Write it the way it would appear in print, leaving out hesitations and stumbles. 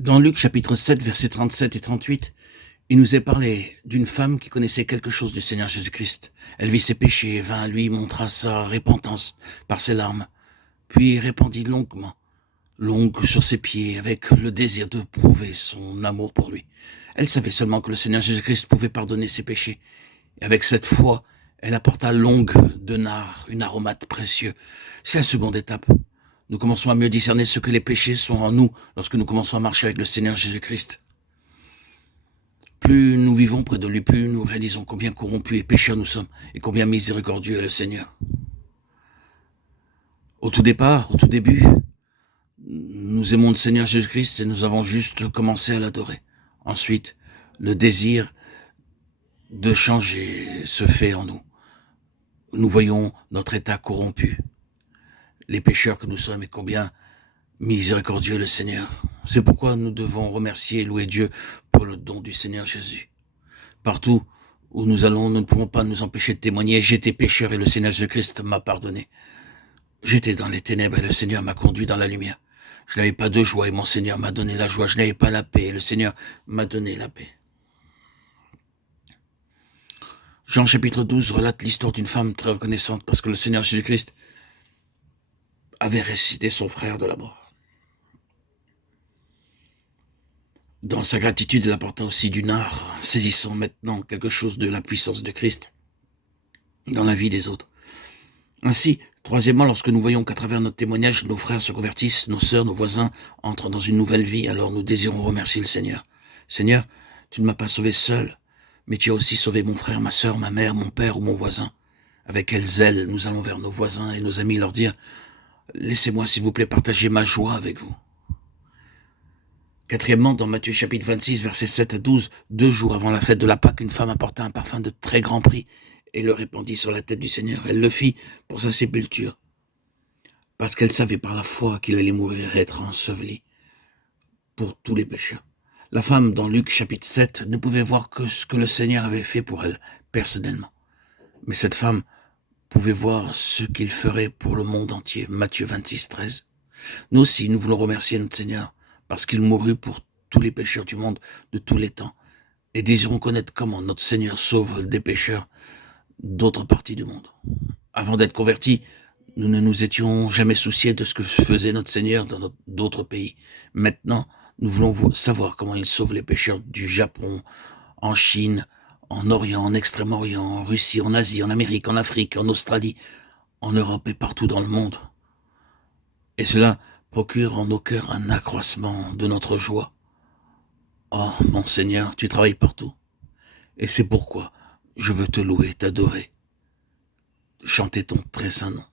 Dans Luc chapitre 7, versets 37 et 38, il nous est parlé d'une femme qui connaissait quelque chose du Seigneur Jésus-Christ. Elle vit ses péchés, vint à lui, montra sa repentance par ses larmes, puis répandit longue sur ses pieds, avec le désir de prouver son amour pour lui. Elle savait seulement que le Seigneur Jésus-Christ pouvait pardonner ses péchés. Et avec cette foi, elle apporta longue de nard, une aromate précieux. C'est la seconde étape. Nous commençons à mieux discerner ce que les péchés sont en nous lorsque nous commençons à marcher avec le Seigneur Jésus-Christ. Plus nous vivons près de lui, plus nous réalisons combien corrompus et pécheurs nous sommes et combien miséricordieux est le Seigneur. Au tout début, nous aimons le Seigneur Jésus-Christ et nous avons juste commencé à l'adorer. Ensuite, le désir de changer se fait en nous. Nous voyons notre état corrompu, les pécheurs que nous sommes et combien miséricordieux le Seigneur. C'est pourquoi nous devons remercier et louer Dieu pour le don du Seigneur Jésus. Partout où nous allons, nous ne pouvons pas nous empêcher de témoigner. J'étais pécheur et le Seigneur Jésus-Christ m'a pardonné. J'étais dans les ténèbres et le Seigneur m'a conduit dans la lumière. Je n'avais pas de joie et mon Seigneur m'a donné la joie. Je n'avais pas la paix et le Seigneur m'a donné la paix. Jean chapitre 12 relate l'histoire d'une femme très reconnaissante parce que le Seigneur Jésus-Christ avait ressuscité son frère de la mort. Dans sa gratitude, elle apporta aussi du nard, saisissant maintenant quelque chose de la puissance de Christ dans la vie des autres. Ainsi, troisièmement, lorsque nous voyons qu'à travers notre témoignage, nos frères se convertissent, nos sœurs, nos voisins entrent dans une nouvelle vie, alors nous désirons remercier le Seigneur. Seigneur, tu ne m'as pas sauvé seul, mais tu as aussi sauvé mon frère, ma sœur, ma mère, mon père ou mon voisin. Avec quel zèle nous allons vers nos voisins et nos amis leur dire « Laissez-moi s'il vous plaît partager ma joie avec vous ». Quatrièmement, dans Matthieu chapitre 26, versets 7 à 12, 2 jours avant la fête de la Pâque, une femme apporta un parfum de très grand prix et le répandit sur la tête du Seigneur. Elle le fit pour sa sépulture, parce qu'elle savait par la foi qu'il allait mourir et être enseveli pour tous les pécheurs. La femme, dans Luc chapitre 7, ne pouvait voir que ce que le Seigneur avait fait pour elle, personnellement. Mais cette femme pouvait voir ce qu'il ferait pour le monde entier. Matthieu 26, 13. Nous aussi, nous voulons remercier notre Seigneur, parce qu'il mourut pour tous les pécheurs du monde de tous les temps, et désirons connaître comment notre Seigneur sauve des pécheurs d'autres parties du monde. Avant d'être convertis, nous ne nous étions jamais souciés de ce que faisait notre Seigneur dans d'autres pays. Maintenant, nous voulons savoir comment il sauve les pécheurs du Japon, en Chine, en Orient, en Extrême-Orient, en Russie, en Asie, en Amérique, en Afrique, en Australie, en Europe et partout dans le monde. Et cela procure en nos cœurs un accroissement de notre joie. Oh, mon Seigneur, tu travailles partout. Et c'est pourquoi je veux te louer, t'adorer, chanter ton très saint nom.